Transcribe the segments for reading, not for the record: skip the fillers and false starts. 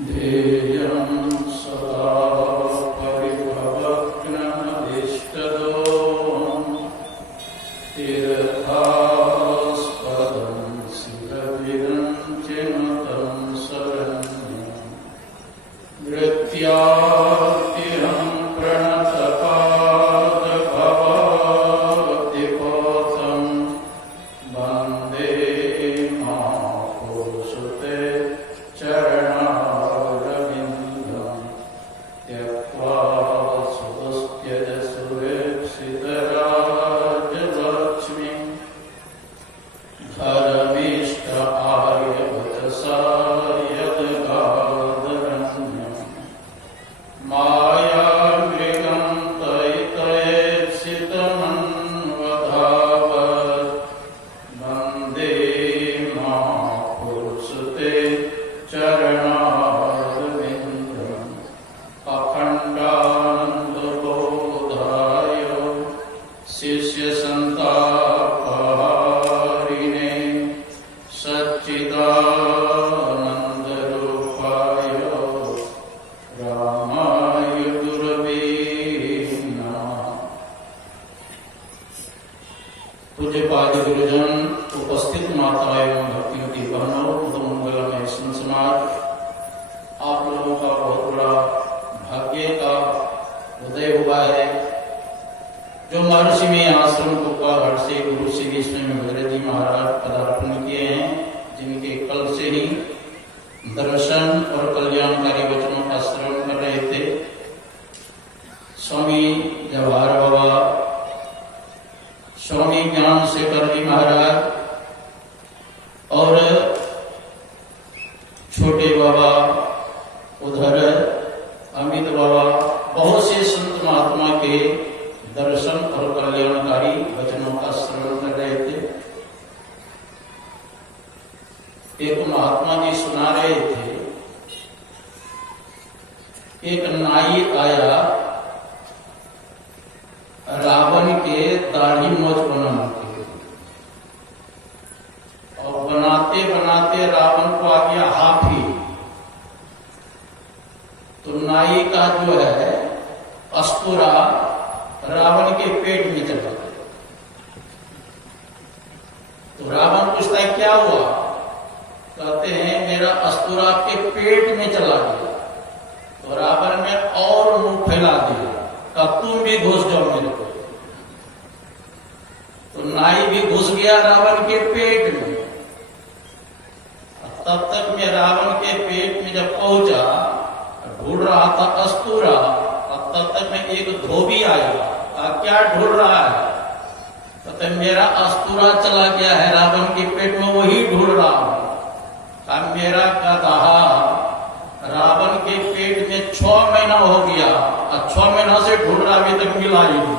ध्येयं सदा परिभवग्नमभीष्टदो तीर्थास्पदं शिरविरञ्चिनुतं शरण्यं नृत्यार्तिहं प्रणतपादभवाब्धिपोतं वन्दे महापुरुषते चरणारविन्दं त्यक्त्वा सुदस्त्यजसुरेक्षितराजलक्ष्मीं धर्मीष्ट आर्यवचसा यद्गादरण्यं मायामृगं तैतयेप्सितमन्वधावत् वन्दे महापुरुषते चरणारविन्दम् अखण्डानन्दबोधाय शिष्यसन्तापहारिणे सच्चिदानन्दरूपाय रामाय गुरवे नमः। पूज्यपाद गुरुजन, उपस्थित माता एवं भक्तियों की बहनों, मंगलम एवं समाज, आप लोगों का बहुत बड़ा भाग्य का उदय हुआ है। जो महर्षि में आश्रम कुप्पाघाट से गुरु श्री स्वामी भद्र जी महाराज पदार्पण किए हैं, जिनके कल से ही दर्शन और कल्याणकारी वचनों का श्रवण कर रहे थे, स्वामी जवाहर बाबा, स्वामी ज्ञान शेखर जी महाराज और छोटे बाबा, उधर अमित बाबा, बहुत से संत महात्मा के दर्शन और कल्याणकारी वचनों का श्रवण कर रहे थे। एक महात्मा जी सुना रहे थे, एक नाई आया रावण के दाढ़ी मोछ बनाने के लिए, और बनाते बनाते रावण को आ गया हाथी। तो नाई का जो है अस्तुरा रावण के पेट में चला गया। तो रावण पूछता है क्या हुआ? कहते हैं मेरा अस्तुरा आपके पेट में चला गया। तो रावण ने और मुंह फैला दिया, कहा तुम भी घुस जाओ मेरे को। तो नाई भी घुस गया रावण के पेट में। तब तक मैं रावण के पेट में जब पहुंचा, ढूंढ रहा था अस्तुरा, तब तक में एक धोबी आया। क्या ढूंढ रहा है? कहते मेरा अस्तुरा चला गया है रावण के पेट में, वही ढूंढ रहा हूं। मेरा गधा रावण के पेट में 6 महीना हो गया, और 6 महीना से ढूंढ रहा, अभी तक मिला ही नहीं।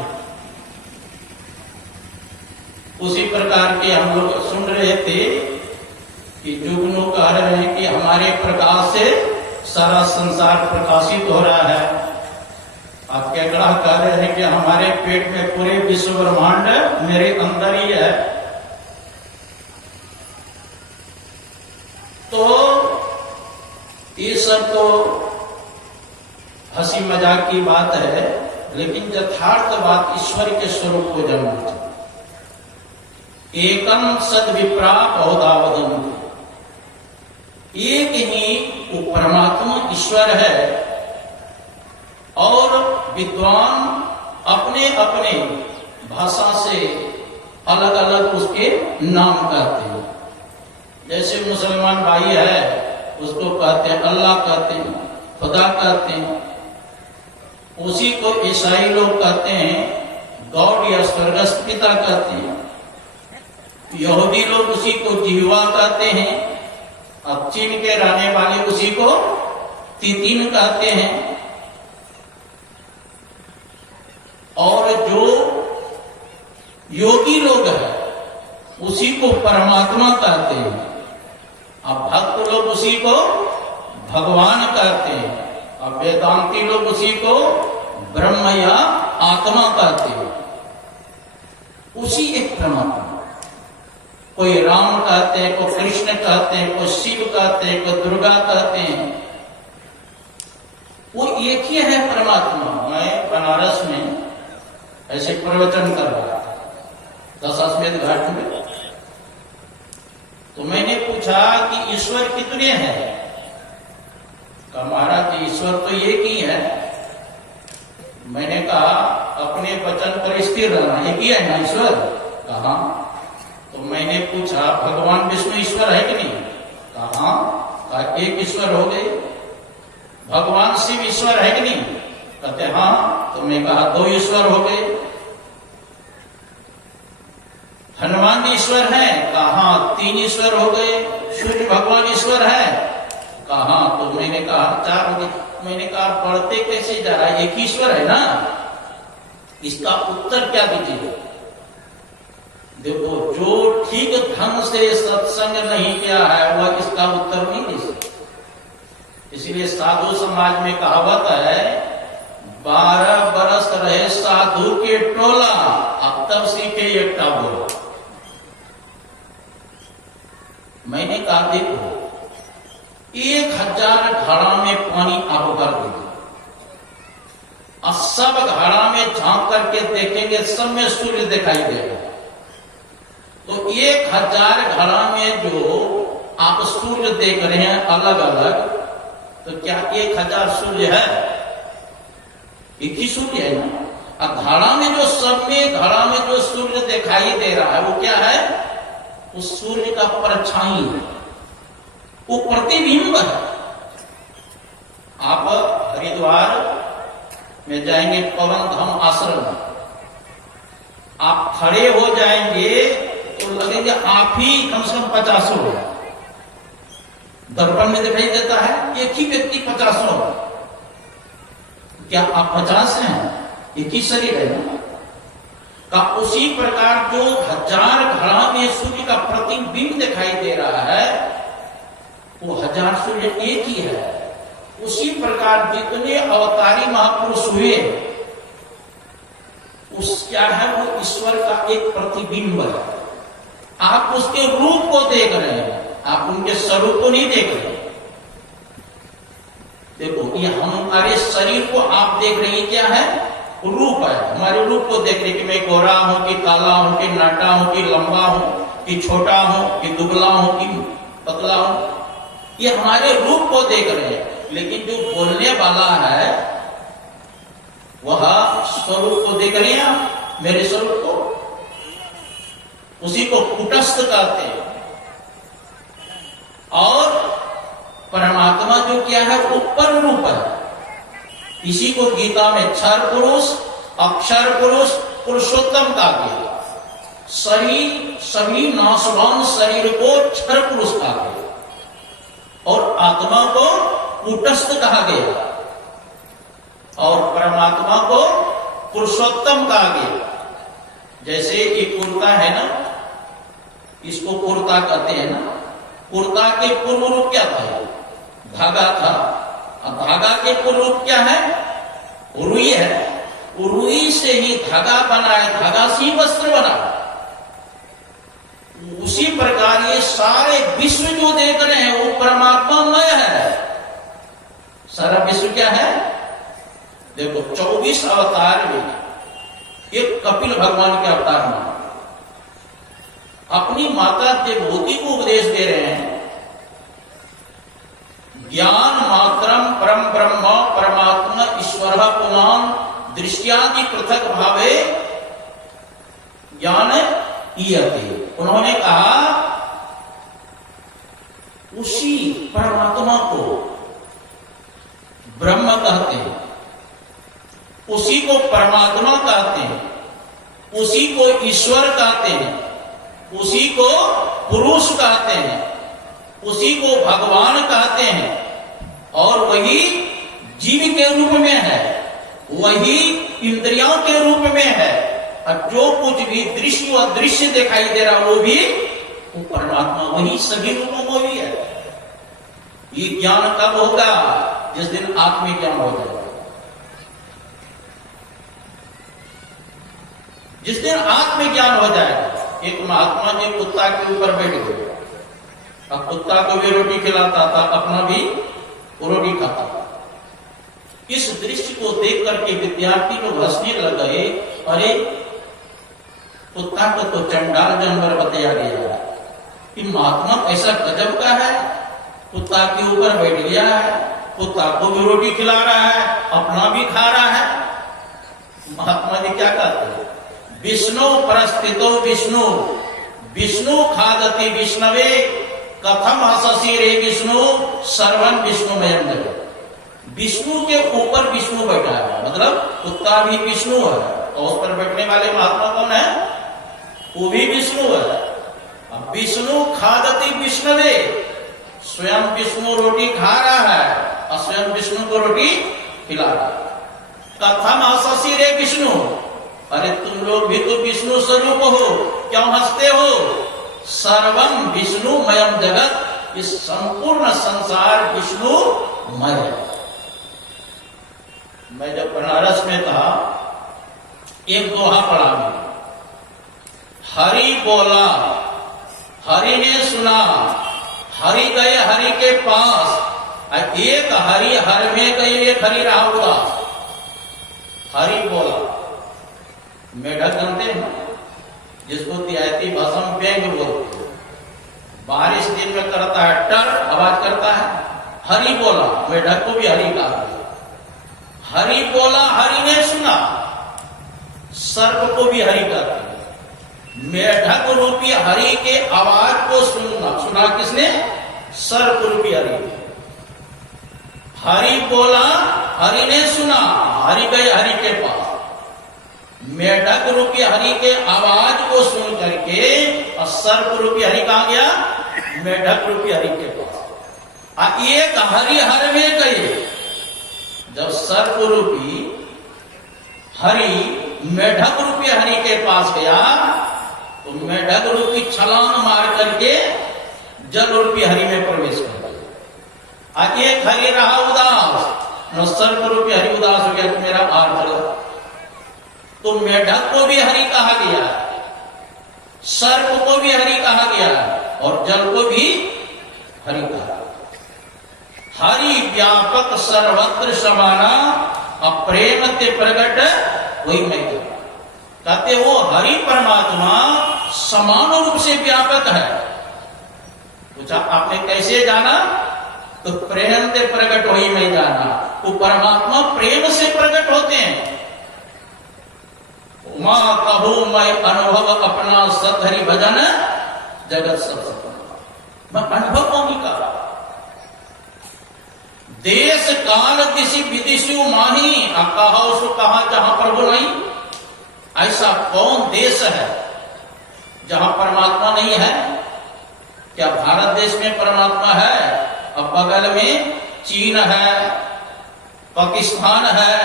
उसी प्रकार के हम लोग सुन रहे थे कि जुगनू कह रहे हैं कि हमारे प्रकाश से सारा संसार प्रकाशित हो रहा है। आप केकड़ा कह रहे हैं कि हमारे पेट में पूरे विश्व ब्रह्मांड मेरे अंदर ही है। तो ये सब तो हंसी मजाक की बात है, लेकिन यथार्थ बात ईश्वर के स्वरूप को जानना चाहिए। एकम सद विप्रा बहुधा वदन्ति, एक ही वो परमात्मा ईश्वर है, और विद्वान अपने अपने भाषा से अलग अलग उसके नाम कहते हैं। जैसे मुसलमान भाई है, उसको कहते हैं अल्लाह कहते हैं, खुदा कहते हैं। उसी को ईसाई लोग कहते हैं गॉड या स्वर्गस्थ पिता कहते हैं। यहूदी लोग उसी को जिह्वा कहते हैं। अब चीन के रहने वाले उसी को तितीन कहते हैं। और जो योगी लोग हैं उसी को परमात्मा कहते हैं। अब भक्त लोग उसी को भगवान कहते हैं। अब वेदांती लोग उसी को ब्रह्म या आत्मा कहते हैं। उसी एक परमात्मा, कोई राम कहते हैं, कोई कृष्ण कहते हैं, कोई शिव कहते हैं, कोई दुर्गा कहते हैं, वो एक ही है परमात्मा। मैं बनारस में ऐसे प्रवचन कर रहा था दशाश्वमेध घाट में, तो मैंने पूछा कि ईश्वर कितने हैं? कहा महाराज ईश्वर तो एक ही है। मैंने कहा अपने वचन पर स्थिर रहना, एक ही है ना ईश्वर? कहा। तो मैंने पूछा भगवान विष्णु ईश्वर है कि नहीं? कहा। कहा एक ईश्वर हो गए। भगवान शिव ईश्वर है कि नहीं? कहते हाँ। तो मैं कहा दो ईश्वर हो गए। हनुमान ईश्वर है? कहा तीन ईश्वर हो गए। सूर्य भगवान ईश्वर है? कहा। तो मैंने कहा चार हो गए। मैंने कहा बढ़ते कैसे जा रहा है, एक ईश्वर है ना? इसका उत्तर क्या दीजिए? देखो जो ठीक ढंग से सत्संग नहीं किया है वह इसका उत्तर नहीं दे सकता। इसलिए साधु समाज में कहावत है 12 बरस रहे साधु के टोला, अब तब सीखे एकटा बोला। मैंने कहा देखो 1000 घड़ा में पानी आप भर दीजिए और सब घड़ा में झांक करके देखेंगे सब में सूर्य दिखाई देगा। तो 1000 घड़ा में जो आप सूर्य देख रहे हैं अलग अलग, तो क्या 1000 सूर्य है? एक ही सूर्य है ना। और घड़ा में जो सब में घड़ा में जो सूर्य दिखाई दे रहा है वो क्या है? उस सूर्य का परछाई है, वो प्रतिबिंब है। आप हरिद्वार में जाएंगे पवन धाम आश्रम, आप खड़े हो जाएंगे तो लगेगा आप ही कम से कम 50 हो। दर्पण में दिखाई देता है एक ही व्यक्ति 50 हो। क्या आप 50 हैं? एक ही शरीर है ना। का उसी प्रकार जो 1000 घड़ा में सूर्य का प्रतिबिंब दिखाई दे रहा है वो 1000 सूर्य एक ही है। उसी प्रकार जितने अवतारी महापुरुष हुए उस क्या है वो ईश्वर का एक प्रतिबिंब है। आप उसके रूप को देख रहे हैं, आप उनके स्वरूप को नहीं देख रहे। देखो ये हमारे शरीर को आप देख रहे हैं क्या है? रूप है। हमारे रूप को देख रहे कि मैं गोरा हूं कि काला हूं कि नाटा हूं कि लंबा हूं कि छोटा हूं कि दुबला हूं कि पतला हूं, ये हमारे रूप को देख रहे हैं। लेकिन जो बोलने वाला है वह स्वरूप को देख रहे हैं, मेरे स्वरूप को, उसी को कुटस्थ कहते हैं। और परमात्मा जो क्या है वो पर रूप है। इसी को गीता में क्षर पुरुष, अक्षर पुरुष, पुरुषोत्तम कहा गया। सभी नाशवान शरीर को क्षर पुरुष कहा गया और आत्मा को कूटस्थ कहा गया और परमात्मा को पुरुषोत्तम कहा गया। जैसे ये कुर्ता है ना, इसको कुर्ता कहते हैं ना। कुर्ता के पूर्व रूप क्या था? धागा था। और धागा के पूर्व रूप क्या है? रुई है। रुई से ही धागा बना है, धागा से ही वस्त्र बना। उसी प्रकार ये सारे विश्व जो देख रहे हैं वो परमात्मामय है। सारा विश्व क्या है? देखो 24 अवतार में एक कपिल भगवान के अवतार में अपनी माता देवहूति को उपदेश दे रहे हैं। ज्ञान मात्रम परम ब्रह्म परमात्मा ईश्वर पुमान दृश्यादि पृथक भावे ज्ञान ईयते। उन्होंने कहा उसी परमात्मा को ब्रह्म कहते हैं, उसी को परमात्मा कहते हैं, उसी को ईश्वर कहते हैं, उसी को पुरुष कहते हैं, उसी को भगवान कहते हैं। और वही जीव के रूप में है, वही इंद्रियों के रूप में है। और जो कुछ भी दृश्य और दृश्य दिखाई दे रहा वो भी वो परमात्मा वही सभी रूपों में ही है। ये ज्ञान कब होगा? जिस दिन आत्मज्ञान हो जाएगा। जिस दिन आत्मज्ञान हो जाएगा। एक महात्मा जी कुत्ता के ऊपर बैठ गए। अब कुत्ता को भी रोटी खिलाता था, अपना भी रोटी खाता था। इस दृश्य को देख करके विद्यार्थी लोग हंसने लग गए। अरे कुत्ता को तो चंडाल जानवर बताया गया कि महात्मा ऐसा गजब का है, कुत्ता के ऊपर बैठ गया है, कुत्ता को भी रोटी खिला रहा है, अपना भी खा रहा है। महात्मा जी क्या कहते हैं? विष्णु परस्थितो विष्णु, विष्णु खादति विष्णवे, कथम हससी रे विष्णु, सर्वं विष्णुमयं जगत्। विष्णु के ऊपर विष्णु बैठा है, मतलब कुत्ता भी विष्णु है और उस पर बैठने वाले महात्मा कौन है? वो भी विष्णु है। अब विष्णु खादति विष्णवे, स्वयं विष्णु रोटी खा रहा है और स्वयं विष्णु को रोटी खिला रहा है। कथम हससी रे विष्णु, अरे तुम लोग भी तो विष्णु स्वरूप हो, क्यों हंसते हो? सर्वं विष्णुमयं जगत, इस संपूर्ण संसार विष्णुमय है। मैं जब बनारस में था, एक दोहा पढ़ा मैं, हरि बोला, हरि ने सुना, हरि गए हरि के पास, एक हरि हर में गए, एक हरि रहा उदास। हरि बोला, मेढक जानते हैं जिसको देहाती भाषा में बैंग बोलते हैं, बारिश दिन में करता है टर, आवाज करता है। हरि बोला, मेढक को भी हरि कहा। हरि बोला, हरि ने सुना, सर्प को भी हरि कहते हैं। मेढक रूपी हरि के आवाज को सुना किसने? सर्प रूपी हरि। हरि बोला, हरि ने सुना, हरि गए हरि के पास। मेढक रूपी हरि के आवाज को सुन करके और सर्प रूपी हरि कहां गया? मेढक रूपी हरि के पास। एक हरि हर में गए। जब सर्प रूपी हरि मेढक रूपी हरि के पास गया तो मेढक रूपी छलांग मार करके जल रूपी हरि में प्रवेश कर गया। एक हरि रहा उदास, न सर्प रूपी हरि उदास हो गया तो मेरा आर चला। तो मेढक को भी हरि कहा गया, सर्प को भी हरि कहा गया और जल को भी हरि कहा। हरि व्यापक सर्वत्र समाना, अप्रेम ते प्रगट वही मैं कहते वो हरि परमात्मा समान रूप से व्यापक है। पूछा आपने कैसे जाना? तो प्रेम से प्रकट वही मैं जाना। वो परमात्मा प्रेम से प्रकट होते हैं। मां कहूं मैं अनुभव अपना सतहरि भजन जगत सब सपना। मैं अनुभव कौन का? देश काल दिशि विदिशु माही, कहा जहां प्रभु नहीं। ऐसा कौन देश है जहां परमात्मा नहीं है? क्या भारत देश में परमात्मा है? अब बगल में चीन है, पाकिस्तान है,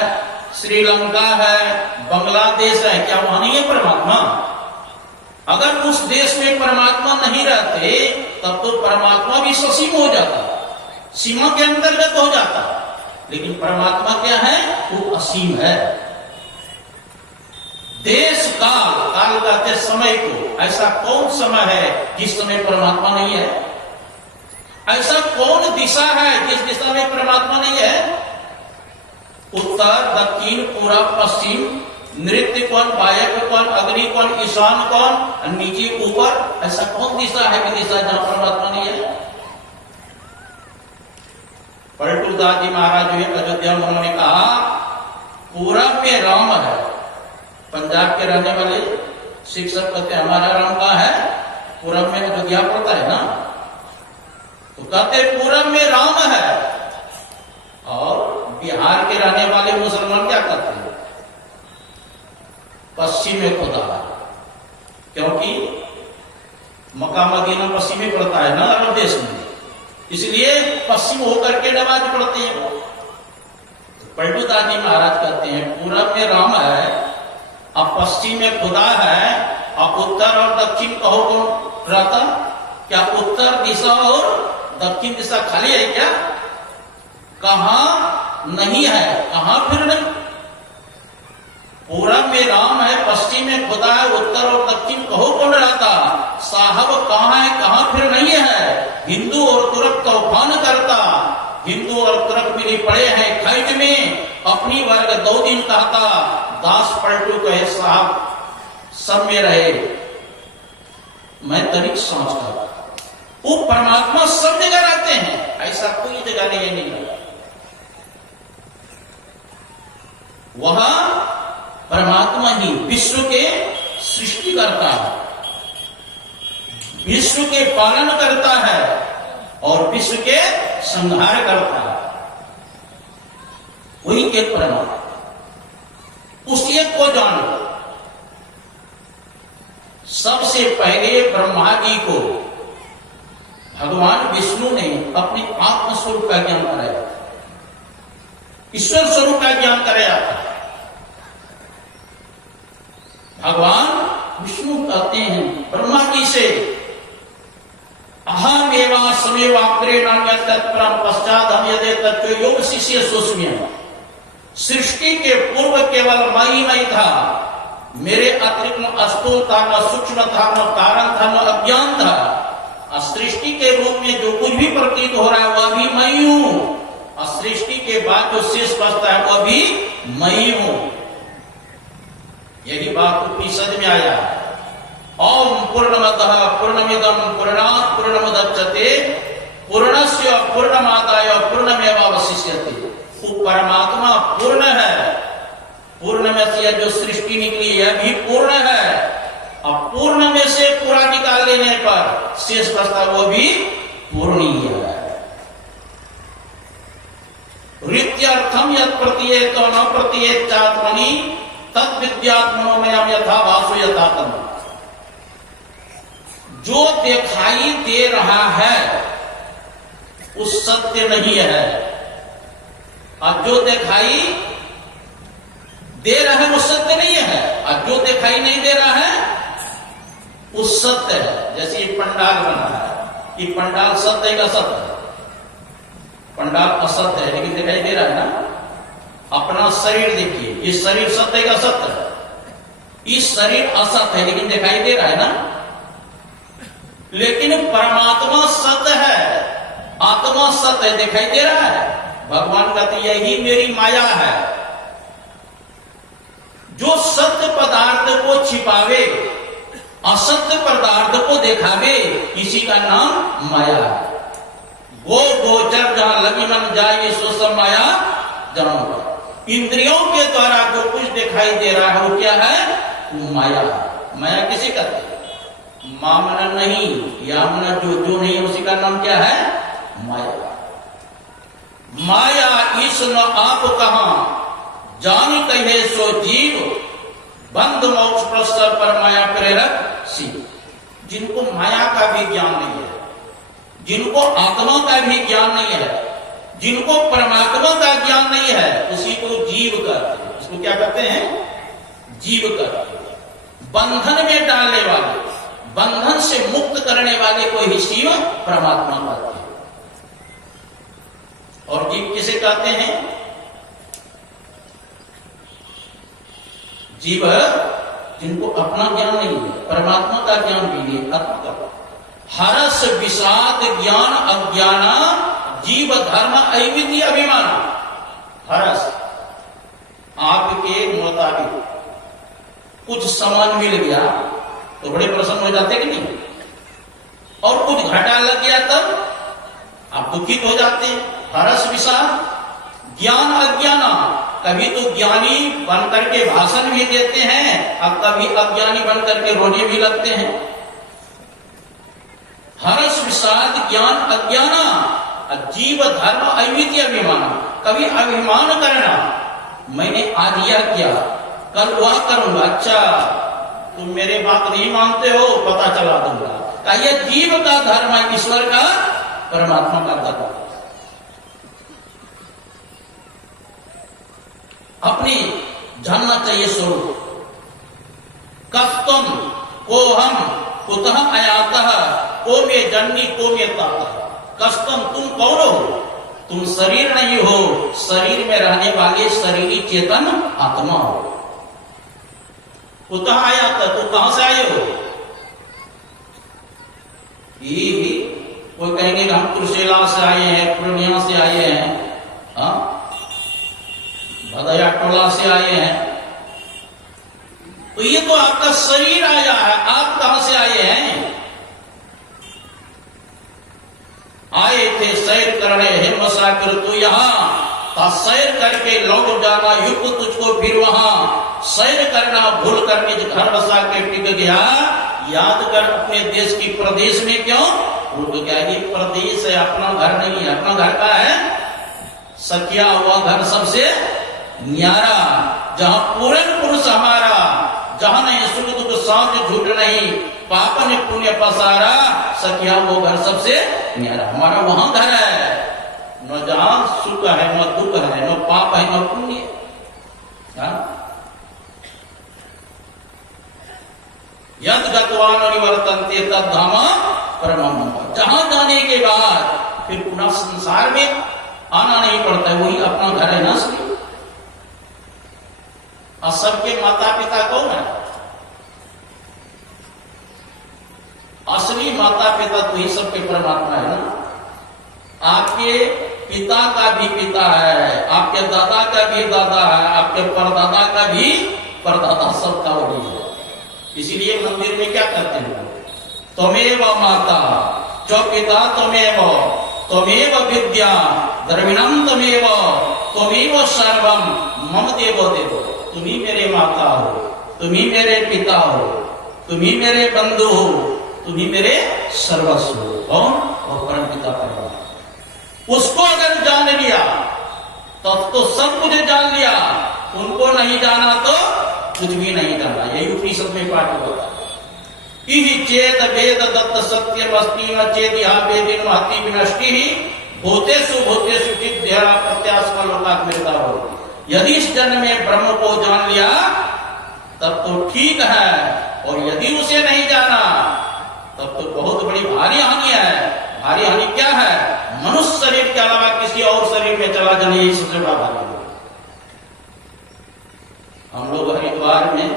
श्रीलंका है, बांग्लादेश है, क्या वहां नहीं है परमात्मा? अगर उस देश में परमात्मा नहीं रहते तब तो परमात्मा भी ससीम हो जाता, सीमा के अंतर्गत हो जाता। लेकिन परमात्मा क्या है? वो असीम है। देश काल, काल कहते समय को, ऐसा कौन समय है जिस समय परमात्मा नहीं है? ऐसा कौन दिशा है जिस दिशा में परमात्मा नहीं है? उत्तर, दक्षिण, पूरब, पश्चिम, नृत्य कौन, गायक कौन, अग्नि कौन, ईशान कौन, नीचे ऊपर, ऐसा कौन दिशा है कि दिशा जहां परमात्मा नहीं है? पलटूदास जी महाराज जो है अयोध्या में, उन्होंने कहा पूरब में राम है। पंजाब के रहने वाले शिक्षक कहते हैं हमारा राम कहां है? पूरब में अयोध्या पड़ता है ना। तो कहते पूरब में राम है। और बिहार के रहने वाले मुसलमान क्या कहते हैं? पश्चिम में खुदा है, क्योंकि मक्का मदीना पश्चिम में पड़ता है ना अरब देश में, इसलिए पश्चिम होकर के नमाज पढ़ते हैं। पलटूदास जी महाराज कहते हैं पूरब में राम है, अब पश्चिम में खुदा है, और उत्तर और दक्षिण कहो कौन रहता? क्या उत्तर दिशा और दक्षिण दिशा खाली है क्या? कहां नहीं है, कहां फिर नहीं। पूरब में राम है, पश्चिम में खुदा है, उत्तर और दक्षिण कहो कौन रहता? साहब कहां है, कहां फिर नहीं है। हिंदू और तुरक तूफान करता, हिंदू और तुर्क मिली पड़े हैं खैज में, अपनी वर्ग 2 दिन कहता, दास पलटू कहे साहब सब में रहे, मैं तनिक समझता। वो परमात्मा सब जगह रहते हैं, ऐसा कोई जगह नहीं है। वह परमात्मा ही विश्व के सृष्टि करता है, विश्व के पालन करता है और विश्व के संहार करता है। वही एक परमात्मा, उस एक को जानो। सबसे पहले ब्रह्मा जी को भगवान विष्णु ने अपने आत्म स्वरूप का ज्ञान कराया, ईश्वर स्वरूप का ज्ञान कराया था। भगवान विष्णु कहते हैं ब्रह्मा जी से, अहमेवा समेवाग्रे नान्यत् तत्परम पश्चात हम यदि तत्व योग शिष्य सुस्म्य। सृष्टि के पूर्व केवल मैं ही नहीं था, मेरे अतिरिक्त न अस्थूल था, न सूक्ष्म था, न कारण था, न अज्ञान था। सृष्टि के रूप में जो कुछ भी प्रतीत हो रहा है वह भी मैं ही हूं, और सृष्टि के बाद जो शेष बचता है वह भी मैं ही हूं। यही बात उपनिषद में आया, ओम पूर्णमतः पूर्णमिदं पूर्णात् पूर्णमुदच्यते पूर्णस्य पूर्णमादाय पूर्णमेवावशिष्यते। वो परमात्मा पूर्ण है, पूर्ण में से जो सृष्टि निकली है भी पूर्ण है, और पूर्ण में से पूरा निकाल लेने पर शेष बचता वो भी पूर्ण ही है। ऋत्यर्थम यत् प्रतीयेत न प्रतीयेत चात्मनि तत् विद्यात्मनोमयम् यथा वासु यथा तनु। जो दिखाई दे रहा है उस सत्य नहीं है, और जो दिखाई दे रहा है वो सत्य नहीं है, और जो दिखाई नहीं दे रहा है वो सत्य है। जैसे ये पंडाल बना है, ये पंडाल सत्य का सत्य है, पंडाल असत्य है लेकिन दिखाई दे रहा है ना। अपना शरीर देखिए, ये शरीर सत्य का सत्य है, ये शरीर असत्य है लेकिन दिखाई दे रहा है ना। लेकिन परमात्मा सत्य है, आत्मा सत्य है, दिखाई दे रहा है। भगवान कहते यही मेरी माया है, जो सत्य पदार्थ को छिपावे, असत्य पदार्थ को दिखावे, इसी का नाम माया है। वो गोचर जहां लगी मन जाए सो सब माया जानो। इंद्रियों के द्वारा जो कुछ दिखाई दे रहा है वो क्या है? वो माया। माया किसे कहते हैं? मामना नहीं, यामना जो नहीं है उसी का नाम क्या है? माया। माया ईश न आप कहां जानी कहे सो जीव, बंध मोक्ष प्रस्तर पर माया प्रेरक शिव। जिनको माया का भी ज्ञान नहीं है, जिनको आत्मा का भी ज्ञान नहीं है, जिनको परमात्मा का ज्ञान नहीं है, उसी को जीव कहते हैं। उसको क्या कहते हैं? जीव कहते हैं। बंधन में डालने वाले, बंधन से मुक्त करने वाले को ही शिव परमात्मा कहते हैं। और जीव किसे कहते हैं? जीव जिनको अपना ज्ञान नहीं है, परमात्मा का ज्ञान भी नहीं, आत्मा का। हरस विषाद ज्ञान अज्ञाना जीव धर्म ऐविधि अभिमान। हरस आपके मुताबिक कुछ सामान मिल गया तो बड़े प्रसन्न हो जाते कि नहीं, और कुछ घाटा लग गया तब आप दुखित हो जाते हैं। हरस विषाद ज्ञान अज्ञाना, कभी तो ज्ञानी बन करके भाषण भी देते हैं और कभी अज्ञानी बन करके रोने भी लगते हैं। हर्ष विषाद ज्ञान अज्ञाना जीव धर्म अद्वितीय अभिमान। कभी अभिमान करना, मैंने आज यह किया कल वह करूंगा, अच्छा तुम मेरे बात नहीं मानते हो, पता चला दूंगा। यह जीव का धर्म है, ईश्वर का परमात्मा का धर्म। अपनी जानना चाहिए स्वरूप। कस्तम को हम कुतः अयातः को में जन्नी को में तातः। कस्तम तुम कौन हो? तुम शरीर नहीं हो, शरीर में रहने वाले शरीरी चेतन आत्मा हो। कुतः अयातः, तुम कहां से आए हो? ये कोई कहेंगे कि हम कुर्सेला से आए हैं, पूर्णिया से आए हैं, बदया टोला से आए हैं, तो ये तो आपका शरीर आया है, आप कहां से आए हैं? आए थे सैर करने हे मुसाफिर तू यहां, ता सैर करके लौट जाना युग तुझको फिर वहां, सैर करना भूल कर निज घर बसा के टिक गया, याद कर अपने देश की प्रदेश में क्यों रुक गया? ये प्रदेश है, अपना घर नहीं है। अपना घर का है सखिया हुआ घर सबसे न्यारा, जहां पूर्ण पुरुष हमारा, जहां नहीं सुख दुख साथ झूठ नहीं, पाप ने पुण्य पसारा, सखिया वो घर सबसे न्यारा। हमारा वहां घर है, न जहां सुख है न दुख है, न पाप है न पुण्य। यद गतवान निवर्तन्ते तद धाम परमम। जहां जाने के बाद फिर पुनः संसार में आना नहीं पड़ता है, वही अपना घर है ना असली। और सबके माता पिता कौन है? असली माता पिता तो ही सबके परमात्मा है ना। आपके पिता का भी पिता है, आपके दादा का भी दादा है, आपके परदादा का भी परदादा, सबका वही है। इसीलिए मंदिर में क्या करते हैं? त्वमेव माता च पिता त्वमेव, त्वमेव विद्या द्रविणम त्वमेव, त्वमेव सर्वम मम देवो देवो। तुम ही मेरे माता हो, तुम ही मेरे पिता हो, तुम ही मेरे बंधु हो, तुम ही मेरे सर्वस्व हो। और परम पिता परमात्मा, उसको अगर जान लिया तो सब कुछ जान लिया, उनको नहीं जाना तो कुछ भी नहीं जाना। यही उपनिषद में पाठ होता है। इहि चेत वेद दत्त सत्यम अस्ति न चेत यहा वेदिन महति विनष्टि भूतेषु भूतेषु विद्या प्रत्यास्मा लोकात्मृता हो। यदि इस जन्म में ब्रह्म को जान लिया तब तो ठीक है, और यदि उसे नहीं जाना तब तो बहुत बड़ी भारी हानि है। भारी हानि क्या है? मनुष्य शरीर के अलावा किसी और शरीर में चला जाना, यही सबसे बड़ा भारी है। हम लोग हरिद्वार में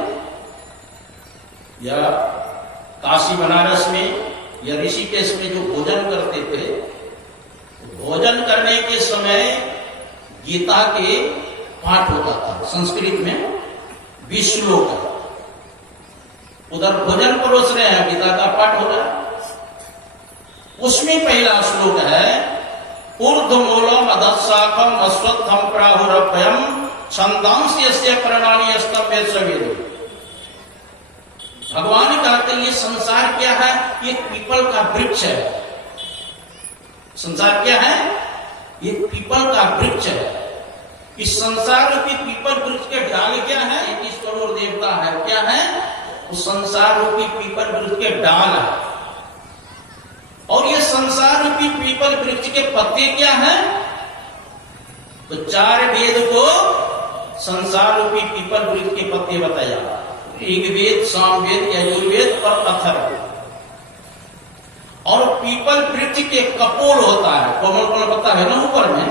या काशी बनारस में या ऋषिकेश में जो भोजन करते थे, भोजन करने के समय गीता के पाठ होता था। संस्कृत में 20 श्लोक है, उधर भोजन परोस रहे हैं, गीता का पाठ हो रहा है। उसमें पहला श्लोक है ऊर्ध्वमूलम अधस्साखम अश्वत्थम प्राहुरभयम छंदांस्य प्रणानी स्तंभे सवेद। भगवान कहते हैं ये संसार क्या है? ये पीपल का वृक्ष है। संसार क्या है? ये पीपल का वृक्ष है। इस संसार रूपी पीपल वृक्ष के डाल क्या है? 21 करोड़ देवता है। क्या है? उस संसार रूपी पीपल वृक्ष के डाल है। और ये संसार रूपी पीपल वृक्ष के पत्ते क्या है? तो 4 वेद को संसार रूपी पीपल वृक्ष के पत्ते बताया। ऋग्वेद, सामवेद, यजुर्वेद और अथर्ववेद। और पीपल वृक्ष के कपोल होता है, कोमल कोमल पत्ता है ना ऊपर में,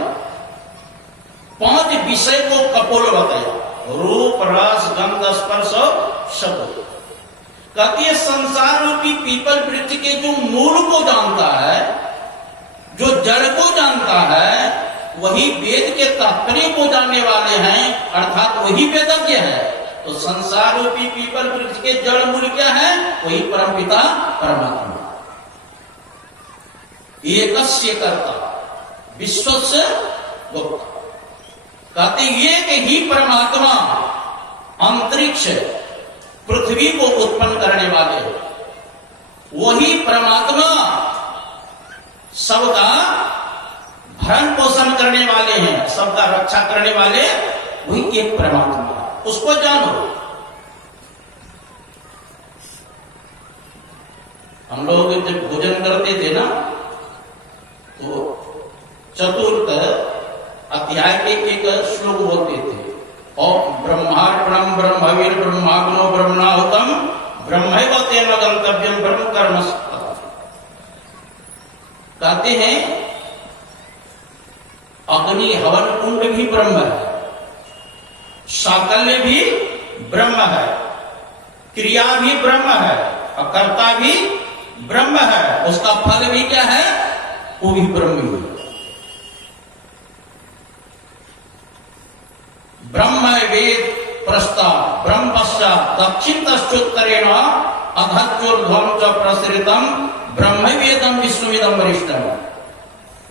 5 विषय को कपोल बताया। रूप, रस, गंध, स्पर्श और शब्द। कहती है संसार रूपी पीपल वृक्ष के जो मूल को जानता है, जो जड़ को जानता है, वही वेद के तात्पर्य को जानने वाले हैं, अर्थात वही वेदज्ञ है। तो संसार रूपी पीपल वृक्ष के जड़ मूल क्या है? वही परमपिता परमात्मा। एकस्य कर्ता विश्वस्य भोक्ता। कहते एक ही परमात्मा अंतरिक्ष पृथ्वी को उत्पन्न करने वाले, वही परमात्मा सबका भरण पोषण करने वाले हैं, सबका रक्षा करने वाले वही एक परमात्मा। उसको जानो। हम लोग जब भोजन करते थे ना, तो चतुर्थ अध्याय के एक श्लोक बोलते थे, और ब्रह्मार्पणम ब्रह्मवीर ब्रह्माग्नो ब्रह्मणाहुतम ब्रह्मैव तेन गंतव्यम ब्रह्म कर्म। कहते हैं अग्नि हवन कुंड भी ब्रह्म है, साकल्य भी ब्रह्म है, क्रिया भी ब्रह्म है, और कर्ता भी ब्रह्म है, उसका फल भी क्या है? वो भी ब्रह्म ही है। ब्रह्म पश्चात दक्षिणतश्चोत्तरेण अधच्चोर्ध्वं च प्रसृतम ब्रह्मवेदम विष्णुविदम वरिष्ठम।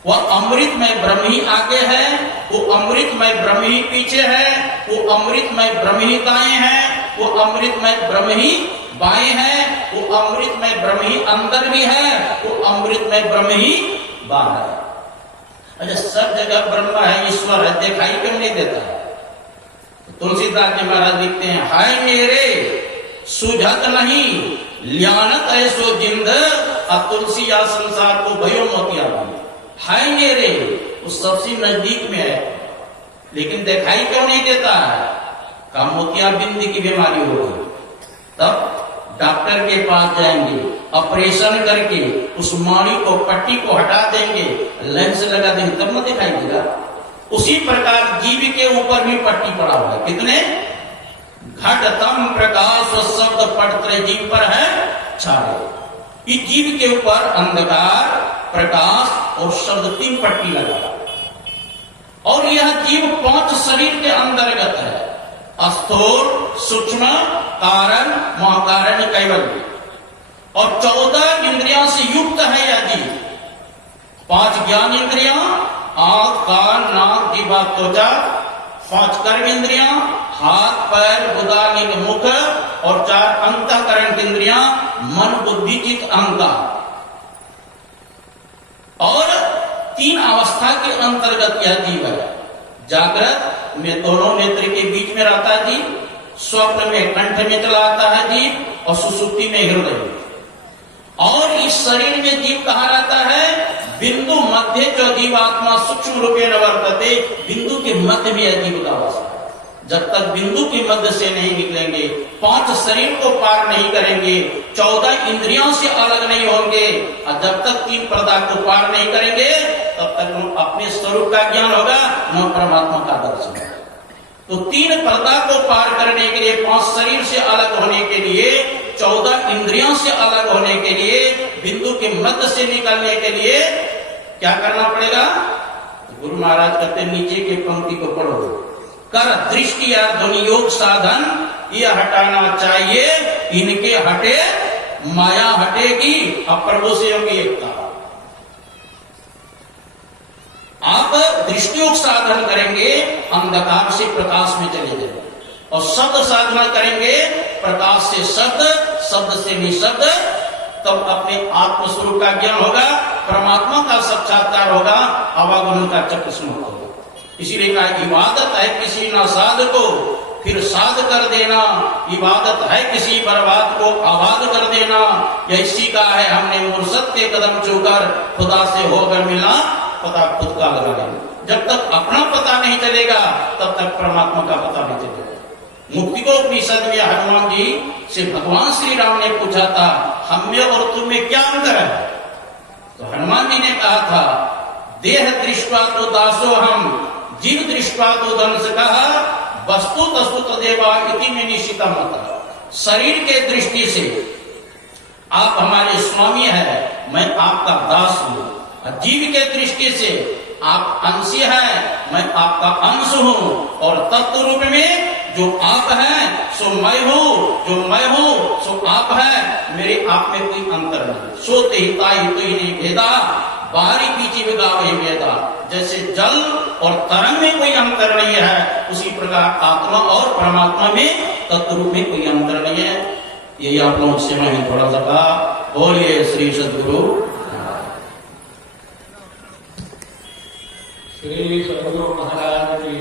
वह अमृतमय ब्रह्म ही आगे है, वो अमृतमय ब्रह्म ही पीछे है, वो अमृतमय ब्रह्म ही दाएं है, वो अमृतमय ब्रह्म ही बाएं है, वो अमृतमय ब्रह्म ही अंदर भी है, वो अमृतमय ब्रह्म ही बाहर है। अच्छा, सब जगह ब्रह्म है, ईश्वर है, दिखाई क्यों नहीं देता? तुलसीदास जी महाराज लिखते हैं, हाय मेरे सुझत नहीं लियानत ऐसो जिंद तुलसी या संसार को भयो मोतिया। हाय मेरे, वो सबसे नजदीक में है लेकिन दिखाई क्यों नहीं देता है? का मोतिया बिंद की बीमारी होगी, तब डॉक्टर के पास जाएंगे, ऑपरेशन करके उस माड़ी को, पट्टी को हटा देंगे, लेंस लगा देंगे, तब न दिखाई देगा। उसी प्रकार जीव के ऊपर भी पट्टी पड़ा हुआ है। कितने घटतम प्रकाश शब्द पट जीव पर है छाड़े। इस जीव के ऊपर अंधकार, प्रकाश और शब्द 3 पट्टी लगा। और यह जीव 5 शरीर के अंतर्गत है, स्थूल, सूक्ष्म, कारण, महाकारण, कैवल्य। और 14 इंद्रियों से युक्त है यह जीव। 5 ज्ञान इंद्रियां, आंख, कान, नाक, जीवा, त्वचा। 5 कर्म इंद्रियां, हाथ, पैर, बुधा, लिंग, मुख। और 4 अंतःकरण इंद्रियां, मन, बुद्धि, चित्त, अहंकार। और 3 अवस्था के अंतर्गत यह जीव है। जागृत में दोनों नेत्र के बीच में रहता है जीव, स्वप्न में कंठ में चला आता है जीव, और सुसुप्ति में हृदय। और इस शरीर में जीव कहाँ रहता है? बिंदु मध्य जो जीवात्मा सूक्ष्म रूपेण वर्तते, बिंदु के मध्य में है जीव का वास। जब तक बिंदु के मध्य से नहीं निकलेंगे, 5 शरीर को पार नहीं करेंगे, 14 इंद्रियों से अलग नहीं होंगे, और जब तक 3 पर्दा को पार नहीं करेंगे, तब तक न अपने स्वरूप का ज्ञान होगा, न परमात्मा का दर्शन होगा। तो 3 पर्दा को पार करने के लिए, 5 शरीर से अलग होने के लिए, 14 इंद्रियों से अलग होने के लिए, बिंदु के मध्य से निकलने के लिए क्या करना पड़ेगा? गुरु महाराज कहते नीचे के पंक्ति को पढ़ो। कर दृष्टि या ध्वनियोग साधन ये हटाना चाहिए, इनके हटे माया हटेगी, अब प्रभु से होगी एकता। आप दृष्टियोग साधन करेंगे, अंधकार से प्रकाश में चले जाएंगे। और शब्द साधना करेंगे, प्रकाश से शब्द, शब्द से निशब्द, तब अपने आत्मस्वरूप का ज्ञान होगा, परमात्मा का साक्षात्कार होगा, आवागमन का चक्र समाप्त होगा। इसीलिए कहा इबादत है किसी ना साध को फिर साध कर देना, इबादत है किसी बर्बाद को आबाद कर देना। यही सीखा है हमने मुर्शद के कदम छूकर, खुदा से होकर मिला पता खुद का लगा लेना। जब तक अपना पता नहीं चलेगा, तब तक परमात्मा का पता नहीं चलेगा। मुक्ति को उपनिषद में हनुमान जी से भगवान श्री राम ने पूछा था, हम में और तुम में क्या अंतर है? तो हनुमान जी ने कहा था, देह दृष्टवा तो दासो हम, जीव दृष्टवा तो दंस कहा, वस्तु तस्तु तदेवा इति में निश्चित मत। शरीर के दृष्टि से आप हमारे स्वामी हैं, मैं आपका दास हूं। जीव के दृष्टि से आप अंशी हैं, मैं आपका अंश हूं। और तत्व रूप में जो आप हैं सो मैं हूं, जो मैं हूं सो आप हैं, मेरे आप में कोई अंतर नहीं। सोते ही ताई तो ही नहीं भेदा, बारी पीछे बिगा वही भेदा। जैसे जल और तरंग में कोई अंतर नहीं है, उसी प्रकार आत्मा और परमात्मा में तत्व रूप में कोई अंतर नहीं है। यही आप लोगों से मैं थोड़ा सा कहा। बोलिए श्री सद्गुरु श्री सद्गुरु महाराज की